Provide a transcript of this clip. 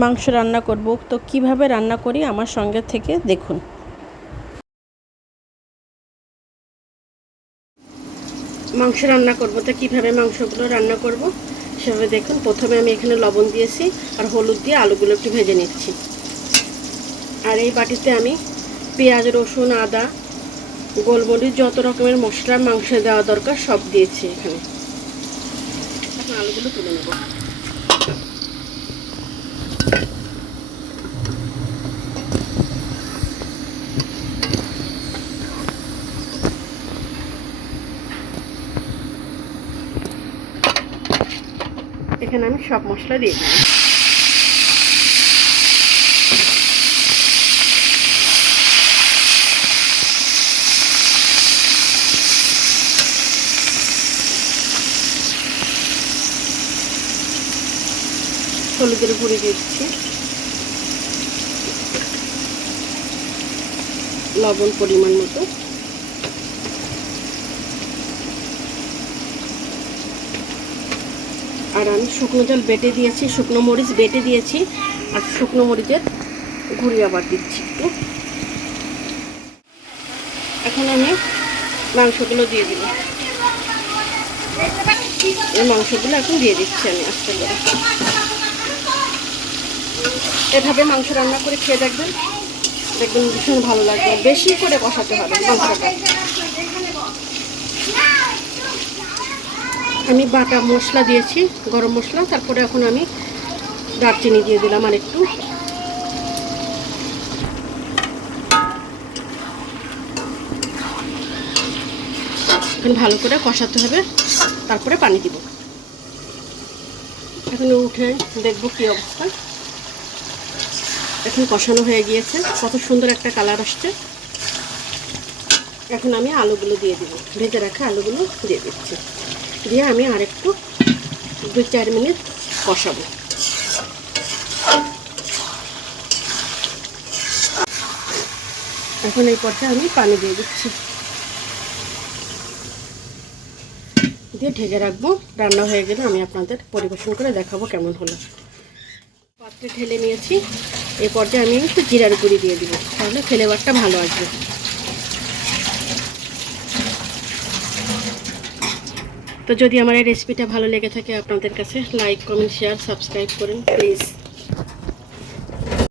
মাংস রান্না করব। তো কিভাবে রান্না করি আমার সঙ্গে থেকে দেখুন। মাংস রান্না করব, তো কিভাবে মাংসগুলো রান্না করব সেভাবে দেখুন। প্রথমে আমি এখানে লবণ দিয়েছি আর হলুদ দিয়ে আলুগুলো একটু ভেজে নিচ্ছি। আর এই বাটিতে আমি পেঁয়াজ, রসুন, আদা, গোলমরিচ, যত রকমের মশলা মাংসে দেওয়া দরকার সব দিয়েছি এখানে। এখন আলুগুলো তুলে নেব। এখানে আমি সব মশলা দিয়ে দিলাম। হলুদের গুঁড়ি দিচ্ছি, লবণ পরিমাণ মতো, আর আমি শুকনো জল বেটে দিয়েছি, শুকনো মরিচ বেটে দিয়েছি, আর শুকনো মরিচের গুঁড়ি আবার দিচ্ছি একটু। এখন আমি মাংসগুলো দিয়ে দিব। এই মাংসগুলো এখন দিয়ে দিচ্ছি আমি আস্তে করে। এভাবে মাংস রান্না করে খেয়ে দেখবেন, দেখবেন ভীষণ ভালো লাগবে। বেশি করে কষাতে হবে মাংসটা। আমি বাটা মশলা দিয়েছি, গরম মশলা, তারপরে এখন আমি দারচিনি দিয়ে দিলাম আর একটু। এখন ভালো করে কষাতে হবে, তারপরে পানি দিব। এখন উঠে দেখবো কি অবস্থা। এখন কষানো হয়ে গিয়েছে, কত সুন্দর একটা কালার আসছে। এখন আমি আলুগুলো দিয়ে দিব, ভেজে রাখা আলুগুলো দিয়ে দিচ্ছি। দিয়ে আমি আরেকটু 2-4 মিনিট কষাবো। এখন এই পর্যায়ে আমি পানি দিয়ে দিচ্ছি, দিয়ে ঢেকে রাখবো। রান্না হয়ে গেলে আমি আপনাদের পরিবেশন করে দেখাবো কেমন হলো। পাত্রে ঢেলে নিয়েছি। এই পর্যায়ে আমি একটু জিরার গুঁড়ি দিয়ে দিব, তাহলে ফ্লেভারটা ভালো আসবে। তো যদি আমার এই রেসিপিটা ভালো লেগে থাকে আপনাদের কাছে, লাইক, কমেন্ট, শেয়ার, সাবস্ক্রাইব করুন প্লিজ।